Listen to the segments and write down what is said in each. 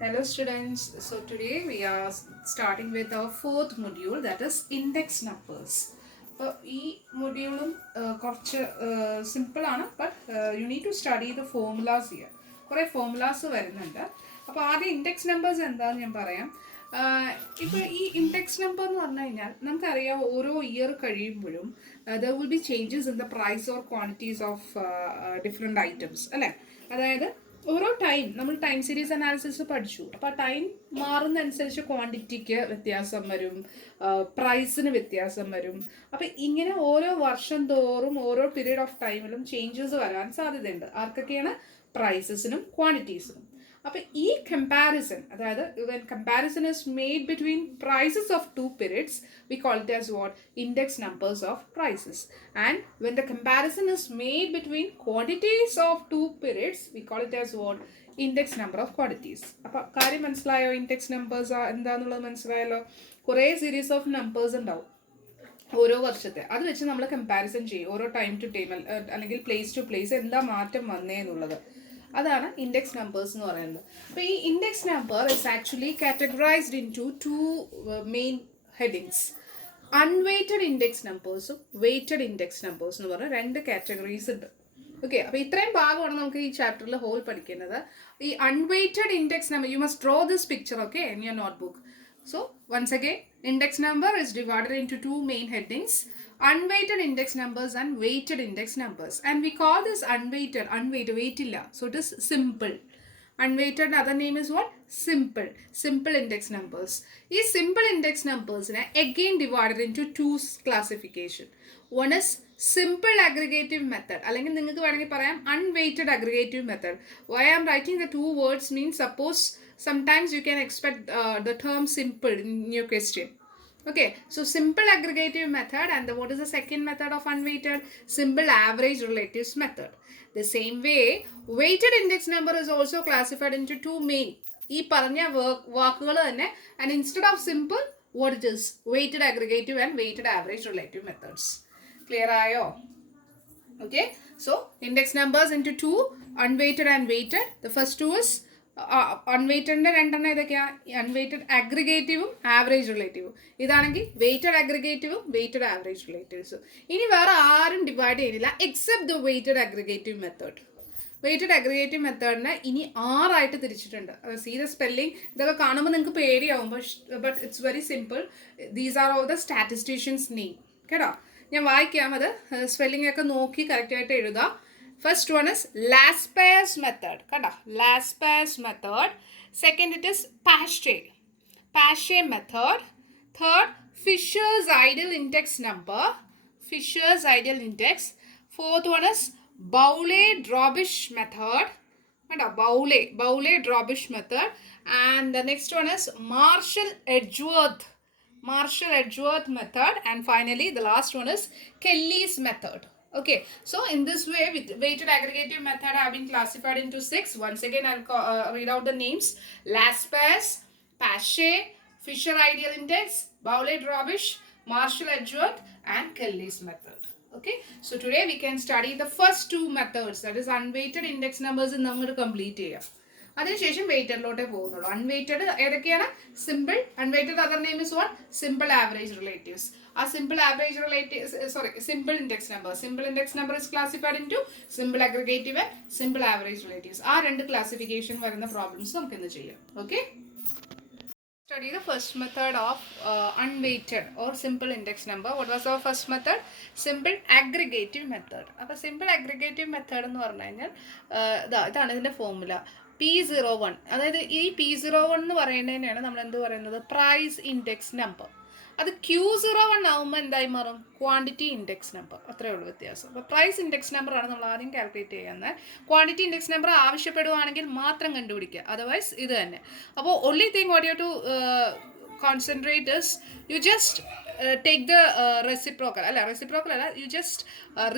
Hello students, so today we are starting with our fourth module, that is index numbers. അപ്പോൾ ഈ മൊഡ്യൂളും കുറച്ച് സിമ്പിളാണ്, but you need to study the formulas here. കുറേ formulas വരുന്നുണ്ട്. അപ്പോൾ ആദ്യം ഇൻഡെക്സ് നമ്പേഴ്സ് എന്താണെന്ന് ഞാൻ പറയാം. ഇപ്പോൾ ഈ ഇൻഡെക്സ് നമ്പർ എന്ന് പറഞ്ഞു കഴിഞ്ഞാൽ നമുക്കറിയാം ഓരോ ഇയർ കഴിയുമ്പോഴും there will be changes in the price or quantities of different items അല്ലേ. അതായത് ഓരോ ടൈം നമ്മൾ ടൈം സീരീസ് അനാലിസിസ് പഠിച്ചു. അപ്പോൾ ആ ടൈം മാറുന്നതനുസരിച്ച് ക്വാണ്ടിറ്റിക്ക് വ്യത്യാസം വരും, പ്രൈസിന് വ്യത്യാസം വരും. അപ്പോൾ ഇങ്ങനെ ഓരോ വർഷം തോറും ഓരോ പീരീഡ് ഓഫ് ടൈമിലും ചേഞ്ചസ് വരാൻ സാധ്യതയുണ്ട്. ആർക്കൊക്കെയാണ്? പ്രൈസസിനും ക്വാണ്ടിറ്റീസിനും. അപ്പോൾ ഈ കമ്പാരിസൺ, അതായത് when comparison is made between prices of two periods, we call it as what? Index numbers of prices. And when the comparison is made between quantities of two periods, we call it as what? Index number of quantities. അപ്പോൾ കാര്യം മനസ്സിലായോ? Index numbers എന്താണെന്നുള്ളത് മനസ്സിലായല്ലോ. കുറേ series of numbers ഉണ്ടാവും ഓരോ വർഷത്തെ. അത് വെച്ച് നമ്മൾ കമ്പാരിസൺ ചെയ്യും, ഓരോ ടൈം ടു ടൈം അല്ലെങ്കിൽ പ്ലേസ് ടു പ്ലേസ് എന്താ മാറ്റം വന്നേ എന്നുള്ളത്. അതാണ് ഇൻഡെക്സ് നമ്പേഴ്സ് എന്ന് പറയുന്നത്. അപ്പോൾ ഈ index number is actually categorized in two main headings. Unweighted index നമ്പേഴ്സും വെയ്റ്റഡ് ഇൻഡെക്സ് നമ്പേഴ്സ് എന്ന് പറഞ്ഞ രണ്ട് കാറ്റഗറീസ് ഉണ്ട്. ഓക്കെ, അപ്പോൾ ഇത്രയും ഭാഗമാണ് നമുക്ക് ഈ ചാപ്റ്ററിൽ ഹോൾ പഠിക്കുന്നത്. ഈ unweighted index number, you must draw this picture okay in your notebook. So once again, index number is divided into two main headings: unweighted index numbers and weighted index numbers. And we call this unweighted weight illa, so it is simple. Unweighted other name is what? Simple index numbers. These simple index numbers again divided into two classification. One is simple aggregative method, അല്ലെങ്കിൽ നിങ്ങൾക്ക് വേണമെങ്കിൽ പറയാം unweighted aggregative method. Why I am writing the two words means, suppose sometimes you can expect the term simple in your question. Okay, so simple aggregative method, and what is the second method of unweighted? Simple average relatives method. The same way, weighted index number is also classified into two main. ഈ പറഞ്ഞ വാക്കുകൾ തന്നെ, and instead of simple, what it is? Weighted aggregative and weighted average relative methods. Clear ആയോ? Okay, so index numbers into two, unweighted and weighted. The first two is അൺവെയ്റ്റഡിൻ്റെ രണ്ടെണ്ണം ഏതൊക്കെയാണ്? Unweighted അഗ്രിഗേറ്റീവും average റിലേറ്റീവും. ഇതാണെങ്കിൽ വെയ്റ്റഡ് അഗ്രിഗേറ്റീവും weighted average റിലേറ്റീവ്സും. ഇനി വേറെ ആരും ഡിവൈഡ് ചെയ്യുന്നില്ല except the weighted aggregative method. Weighted aggregative മെത്തേഡിനെ ഇനി 6 ആയിട്ട് തിരിച്ചിട്ടുണ്ട്. See the spelling. ഇതൊക്കെ കാണുമ്പോൾ നിങ്ങൾക്ക് പേടിയാവും, but it's very simple. These are all the statisticians name. കേട്ടോ, ഞാൻ വായിക്കാം, അത് സ്പെല്ലിംഗ് ഒക്കെ നോക്കി കറക്റ്റായിട്ട് എഴുതാം. First one is Laspeyres method. Laspeyres method. Second, it is Paget method. Third, Fisher's ideal index number. Fisher's ideal index. Fourth one is Bowley-Drobish method. Bowley-Drobish method. And the next one is Marshall-Edgeworth method. And finally, the last one is Kelly's method. Okay, so in this way, with weighted aggregative method have been classified into 6. Once again, I'll read out the names: Laspeyres, Paget, Fisher ideal index, Bowley-Drobish, Marshall-Edgeworth, and Kelly's method. Okay, so today we can study the first two methods, that is unweighted index numbers in നമ്മൾ complete ചെയ്യാം. അതിനുശേഷം വെയ്റ്റഡിലോട്ടേ പോകുന്നുള്ളൂ. Unweighted ഏതൊക്കെയാണ്? Simple. Unweighted other name is what? Simple average relatives. ആ simple average simple index number is classified into simple aggregative and simple average relatives. ആ രണ്ട് classification വരുന്ന problems നമുക്ക് ഇന്ന് ചെയ്യാം. Okay, study the first method of unweighted or simple index number. What was our first method? Simple aggregative method. അപ്പോൾ simple aggregative method എന്ന് പറഞ്ഞു കഴിഞ്ഞാൽ ഇതാണ് ഇതിൻ്റെ ഫോർമുല. P01, അതായത് ഈ P01 എന്ന് പറയുന്നതിനാണ് നമ്മൾ എന്ത് പറയുന്നത്? Price index number. അത് Q01 ആകുമ്പോൾ എന്തായി മാറും? Quantity index number. അത്രയേ ഉള്ളൂ വ്യത്യാസം. അപ്പോൾ പ്രൈസ് ഇൻഡെക്സ് നമ്പറാണ് നമ്മൾ ആദ്യം കാൽക്കുലേറ്റ് ചെയ്യുന്നത്. ക്വാണ്ടിറ്റി ഇൻഡെക്സ് നമ്പർ ആവശ്യപ്പെടുവാണെങ്കിൽ മാത്രം കണ്ടുപിടിക്കുക, അതർവൈസ് ഇത് തന്നെ. അപ്പോൾ only thing what you have to concentrate is you just take the reciprocal. Reciprocal alla, you just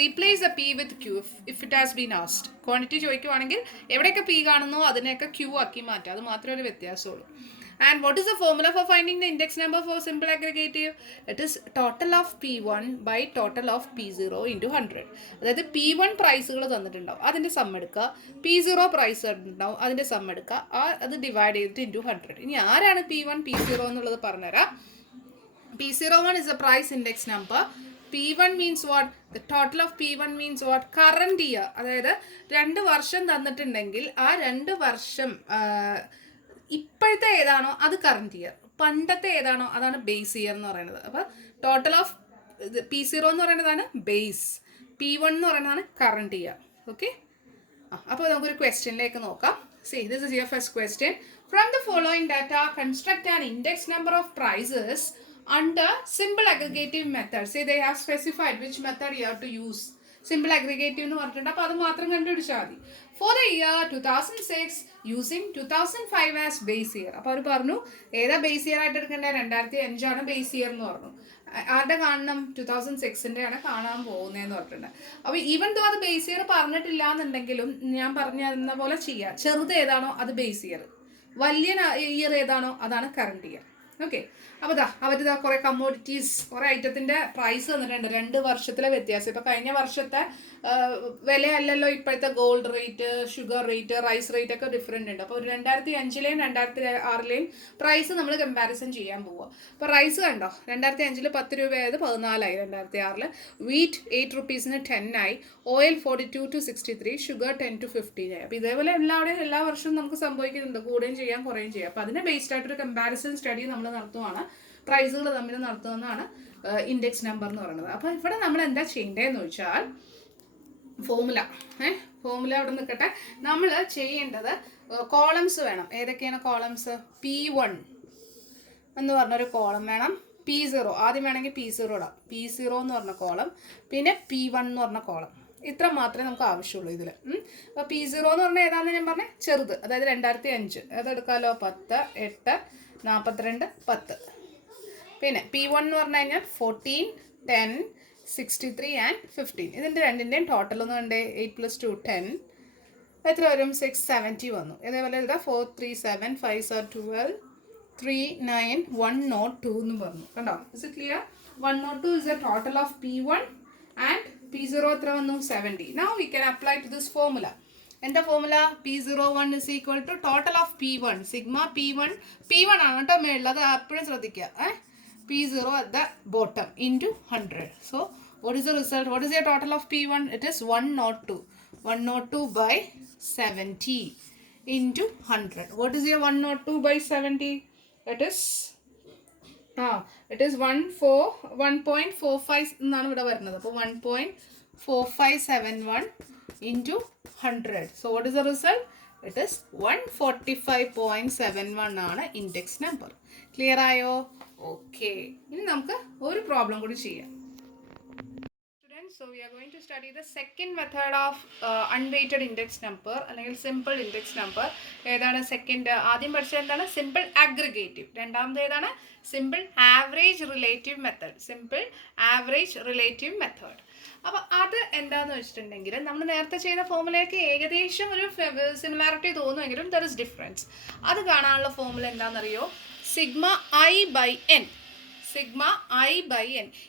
replace the P with Q if it has been asked. Quantity ചോദിക്കുവാണെങ്കിൽ എവിടെയൊക്കെ P കാണുന്നോ അതിനെയൊക്കെ Q ആക്കി മാറ്റുക. അത് മാത്രമേ ഒരു വ്യത്യാസമുള്ളൂ. And what is the formula for finding the index number for simple aggregative? It is total of P1 by total of P0 into 100. അതായത് P1 പ്രൈസുകൾ തന്നിട്ടുണ്ടാവും, അതിൻ്റെ some എടുക്കുക. P0 പ്രൈസ് ഉണ്ടാവും, അതിൻ്റെ സം എടുക്കുക. അത് ഡിവൈഡ് ചെയ്തിട്ട് ഇൻറ്റു 100. ഇനി ആരാണ് P1 P0 എന്നുള്ളത് പറഞ്ഞുതരാം. P01 is the price index number. P1 means what? The total of P1 means what? Current year. അതായത് 2 വർഷം തന്നിട്ടുണ്ടെങ്കിൽ ആ 2 വർഷം ഇപ്പോഴത്തെ ഏതാണോ അത് കറണ്ട് ഇയർ, പണ്ടത്തെ ഏതാണോ അതാണ് ബേസ് ഇയർ എന്ന് പറയുന്നത്. അപ്പോൾ ടോട്ടൽ ഓഫ് P0 എന്ന് പറയുന്നതാണ് ബേസ്, P1 എന്ന് പറയുന്നതാണ് കറണ്ട് ഇയർ. ഓക്കെ, അപ്പോൾ നമുക്കൊരു ക്വസ്റ്റ്യനിലേക്ക് നോക്കാം. See, this is your first question. From the following data, construct an index number of prices under simple aggregative method. See, they have specified which method you have to use. Simple aggregative എന്ന് പറഞ്ഞിട്ടുണ്ട്, അപ്പോൾ അത് മാത്രം കണ്ടുപിടിച്ചാൽ മതി. For the year 2006 using 2005 as base year. അപ്പോൾ അവർ പറഞ്ഞു ഏതാ ബേസ് ഇയർ ആയിട്ട് എടുക്കേണ്ടത്? 2005 ബേസ് ഇയർ എന്ന് പറഞ്ഞു. ആരുടെ കാണണം? 2006 ആണ് കാണാൻ പോകുന്നതെന്ന് പറഞ്ഞിട്ടുണ്ട്. അപ്പോൾ ഈവൻ ദോ അത് ബേസ് ഇയർ പറഞ്ഞിട്ടില്ല എന്നുണ്ടെങ്കിലും ഞാൻ പറഞ്ഞ പോലെ ചെയ്യുക. ചെറുത് ഏതാണോ അത് ബേസ് ഇയർ, വലിയ ഇയർ ഏതാണോ അതാണ് കറണ്ട് ഇയർ. ഓക്കെ, അപ്പോൾ അവരിതാ കുറേ കമ്മോഡിറ്റീസ്, കുറേ ഐറ്റത്തിൻ്റെ പ്രൈസ് തന്നിട്ടുണ്ട്, 2 വർഷത്തിലെ വ്യത്യാസം. ഇപ്പോൾ കഴിഞ്ഞ വർഷത്തെ വിലയല്ലല്ലോ ഇപ്പോഴത്തെ gold rate, sugar rate, rice rate ഒക്കെ ഡിഫറെൻ്റ് ഉണ്ട്. അപ്പോൾ 2005-ലെയും 2006-ലെയും പ്രൈസ് നമ്മൾ കമ്പാരിസൺ ചെയ്യാൻ പോവുക. അപ്പോൾ റൈസ് കണ്ടോ, 2005 10 രൂപയായത് 14 ആയി, 2006 വീറ്റ് 8 റുപ്പീസിന് 10 ആയി, ഓയിൽ 42 to 63, ഷുഗർ 10 to 15 ആയി. അപ്പോൾ ഇതേപോലെ എല്ലാ വർഷവും നമുക്ക് സംഭവിക്കുന്നുണ്ട്, കൂടുകയും ചെയ്യാം കുറയുകയും ചെയ്യാം. അപ്പോൾ അതിനെ ബേസ്ഡ് ആയിട്ടൊരു കമ്പാരിസൺ സ്റ്റഡി നമ്മൾ നടത്തുവാണ്, പ്രൈസുകൾ തമ്മിൽ നടത്തുന്നതാണ് ഇൻഡെക്സ് നമ്പർ എന്ന് പറയുന്നത്. അപ്പോൾ ഇവിടെ നമ്മൾ എന്താ ചെയ്യേണ്ടതെന്ന് വെച്ചാൽ ഫോമുല അവിടെ നിൽക്കട്ടെ. നമ്മൾ ചെയ്യേണ്ടത് കോളംസ് വേണം. ഏതൊക്കെയാണ് കോളംസ്? P1 എന്ന് പറഞ്ഞൊരു കോളം വേണം, P0 ആദ്യം വേണമെങ്കിൽ P0 ഇടാം, P0 എന്ന് പറഞ്ഞ കോളം, പിന്നെ P1 എന്ന് പറഞ്ഞ കോളം. ഇത്ര മാത്രമേ നമുക്ക് ആവശ്യമുള്ളൂ ഇതിൽ. അപ്പോൾ P0 എന്ന് പറഞ്ഞാൽ ഏതാണെന്ന് ഞാൻ പറഞ്ഞത് ചെറുത്, അതായത് 2005 അതെടുക്കാമല്ലോ, 10, 8, 42, 10. പിന്നെ P1 എന്ന് പറഞ്ഞു കഴിഞ്ഞാൽ 14, 10, 63 and 15. ഇതിൻ്റെ രണ്ടിൻ്റെയും ടോട്ടൽ ഒന്ന് കണ്ടേ, 8 + 2 10, എത്ര വരും? 670 വന്നു. ഇതേപോലെ ഇതാ 4, 3, 7, 5, 12, 3, 9, 102 എന്ന് പറഞ്ഞു. കണ്ടോ? Is it clear? 102 is the total of P1 and P0 എത്ര വന്നു? 70. Now we can apply to this formula. എന്താ formula? P01 is equal to total of P1 sigma P1 ആണ് കേട്ടോ മേളിൽ, അത് എപ്പോഴും ശ്രദ്ധിക്കുക. P0 at the bottom into 100. So what is the result? What is the total of P1? It is 102 by 70 into 100. What is your 102 by 70? It is 1.45 എന്നാണ് ഇവിടെ വരുന്നത്. അപ്പോൾ 1.4571 into 100. So what is the result? It is 145.71 ആണ് index number. Clear ആയോ? Okay, ഇനി നമുക്ക് ഒരു problem കൂടി ചെയ്യാം. So we are going to study the second method of unweighted index number അല്ലെങ്കിൽ സിമ്പിൾ ഇൻഡെക്സ് നമ്പർ. ഏതാണ് സെക്കൻഡ്? ആദ്യം പഠിച്ചത് എന്താണ്? Simple aggregative. രണ്ടാമത് ഏതാണ്? Simple average relative method. അപ്പോൾ അത് എന്താണെന്ന് വെച്ചിട്ടുണ്ടെങ്കിൽ നമ്മൾ നേരത്തെ ചെയ്ത ഫോമുലയൊക്കെ ഏകദേശം ഒരു സിമിലാരിറ്റി തോന്നുമെങ്കിലും ദർ ഇസ് ഡിഫറൻസ്. അത് കാണാനുള്ള ഫോമുല എന്താണെന്നറിയോ? Sigma I by N.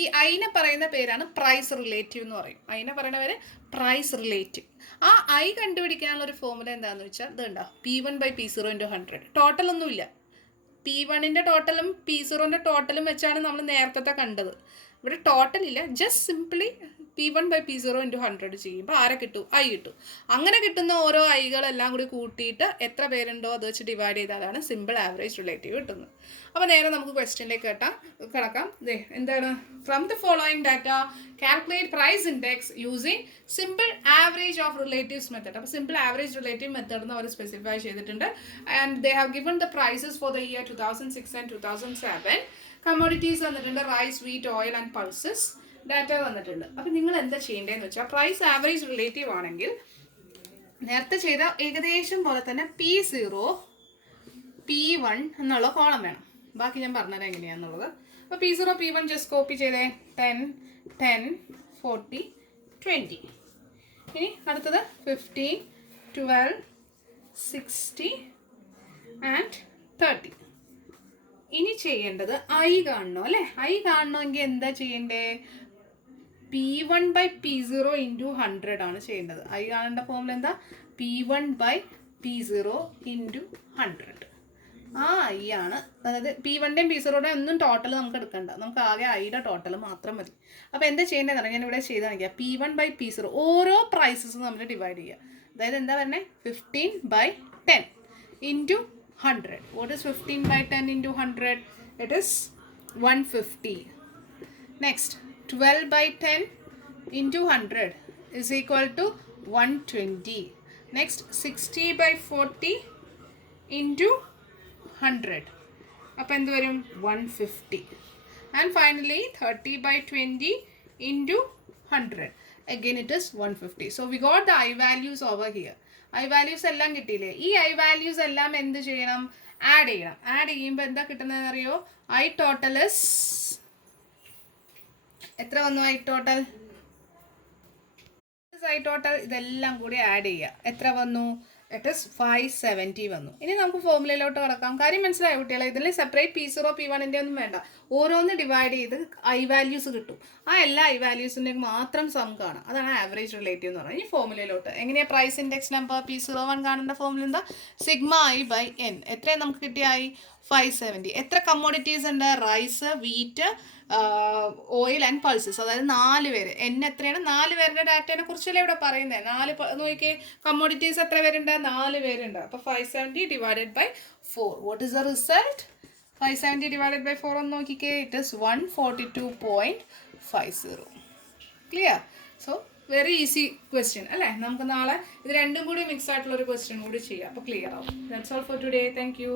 ഈ ഐനെ പറയുന്ന പേരാണ് പ്രൈസ് റിലേറ്റീവ് എന്ന് പറയും. ഐനെ പറയുന്ന പേര് പ്രൈസ് റിലേറ്റീവ്. ആ ഐ കണ്ടുപിടിക്കാനുള്ള ഒരു ഫോമുല എന്താണെന്ന് വെച്ചാൽ ഇത് കണ്ടോ, P1 by P0 into 100. ടോട്ടലൊന്നുമില്ല, P1-ൻ്റെ ടോട്ടലും P0-ൻ്റെ ടോട്ടലും വെച്ചാണ് നമ്മൾ നേരത്തെ കണ്ടത്. ഇവിടെ ടോട്ടൽ ഇല്ല, just simply P1 by P0 into 100 ചെയ്യുമ്പോൾ ആരെ കിട്ടും? ഐ കിട്ടും. അങ്ങനെ കിട്ടുന്ന ഓരോ ഐകളെല്ലാം കൂടി കൂട്ടിയിട്ട് എത്ര പേരുണ്ടോ അത് വെച്ച് ഡിവൈഡ് ചെയ്താലാണ് സിമ്പിൾ ആവറേജ് റിലേറ്റീവ് കിട്ടുന്നത്. അപ്പോൾ നേരെ നമുക്ക് ക്വസ്റ്റ്യനിലേക്ക് കിടക്കാം. എന്താണ്? From the following data calculate price index using simple average of relatives method. അപ്പോൾ സിമ്പിൾ ആവറേജ് റിലേറ്റീവ് മെത്തേഡ് എന്ന് അവർ സ്പെസിഫൈ ചെയ്തിട്ടുണ്ട്. And they have given the prices for the year 2006 and 2007. Commodities വന്നിട്ടുണ്ട്, rice, wheat, oil and pulses. Data വന്നിട്ടുണ്ട്. അപ്പം നിങ്ങൾ എന്താ ചെയ്യേണ്ടതെന്ന് വെച്ചാൽ പ്രൈസ് ആവറേജ് റിലേറ്റീവ് ആണെങ്കിൽ നേരത്തെ ചെയ്ത ഏകദേശം പോലെ തന്നെ P0, P1 എന്നുള്ള കോളം വേണം. ബാക്കി ഞാൻ പറഞ്ഞുതരാം എങ്ങനെയാണെന്നുള്ളത്. അപ്പോൾ P0 P1 ജസ്റ്റ് കോപ്പി ചെയ്തേ. 10 10 40 20. ഇനി അടുത്തത് 15 12 60 ആൻഡ് 30. ഇനി ചെയ്യേണ്ടത് ഐ കാണണം അല്ലേ. ഐ കാണണമെങ്കിൽ എന്താ ചെയ്യേണ്ടേ? P1 by P0 into 100 ആണ് ചെയ്യേണ്ടത്. ഐ കാണേണ്ട ഫോമുല എന്താ? P1 by P0 into 100. ആ ഐ ആണ്. അതായത് P1ൻ്റെയും P0യുടെയും ഒന്നും ടോട്ടൽ നമുക്ക് എടുക്കണ്ട, നമുക്ക് ആകെ ഐയുടെ ടോട്ടൽ മാത്രം മതി. അപ്പോൾ എന്താ ചെയ്യേണ്ടതെന്ന് ഞാൻ ഇവിടെ ചെയ്ത് കാണിക്കാം. P1 by P0 ഓരോ പ്രൈസസും നമ്മൾ ഡിവൈഡ് ചെയ്യുക. അതായത് എന്താ പറഞ്ഞത്? 15 by 10 into 100. What is 15 by 10 into 100? It is 150. Next, 12 by 10 into 100 is equal to 120. Next, 60 by 40 into 100. അപ്പോൾ എന്ത് വരും? 150. And finally, 30 by 20 into 100. Again, it is 150. So, we got the I values over here. I values എല്ലാം കിട്ടിയില്ലേ? ഈ I values എല്ലാം എന്ത് ചെയ്യണം? Add ചെയ്യണം. ആഡ് ചെയ്യുമ്പോൾ എന്താ കിട്ടുന്നതെന്ന് അറിയോ? I total is എത്ര വന്നു? I total ഇതെല്ലാം കൂടി ആഡ് ചെയ്യുക. എത്ര വന്നു? ഇറ്റ് ഇസ് 570 വന്നു. ഇനി നമുക്ക് ഫോർമുലയിലോട്ട് കിടക്കാം. കാര്യം മനസ്സിലായോ കുട്ടികളെ? ഇതിൽ സെപ്പറേറ്റ് P0 P1ൻ്റെ ഒന്നും വേണ്ട. ഓരോന്ന് ഡിവൈഡ് ചെയ്ത് ഐ വാല്യൂസ് കിട്ടും. ആ എല്ലാ ഐ വാല്യൂസിൻ്റെയും മാത്രം സം കാണാം. അതാണ് ആവറേജ് റിലേറ്റീവ് എന്ന് പറയുന്നത്. ഈ ഫോർമുലയിലോട്ട് എങ്ങനെയാണ് പ്രൈസ് ഇൻഡെക്സ് നമ്പർ P01 കാണേണ്ട ഫോർമുല എന്താ? Sigma I by N. എത്രയാണ് നമുക്ക് കിട്ടിയായി? 570. എത്ര കമ്മോഡിറ്റീസ് ഉണ്ട്? Rice, wheat, oil and pulses. അതായത് 4 പേര്. എൻ എത്രയാണ്? 4 പേരുടെ ഡാറ്റയെ കുറിച്ചല്ലേ ഇവിടെ പറയുന്നത്. 4 നോക്കിയേ, കമ്മോഡിറ്റീസ് എത്ര പേരുണ്ട്? 4 പേരുണ്ട്. അപ്പോൾ 570 divided by 4. What is the result? 570 divided by 4 ഒന്ന് നോക്കിക്കേ. It is 142.50. Clear? So very easy question അല്ലേ. നമുക്ക് നാളെ ഇത് രണ്ടും കൂടി മിക്സ് ആയിട്ടുള്ള ഒരു ക്വസ്റ്റ്യൻ കൂടി ചെയ്യാം. അപ്പോൾ ക്ലിയർ ആവും. That's all for today. Thank you.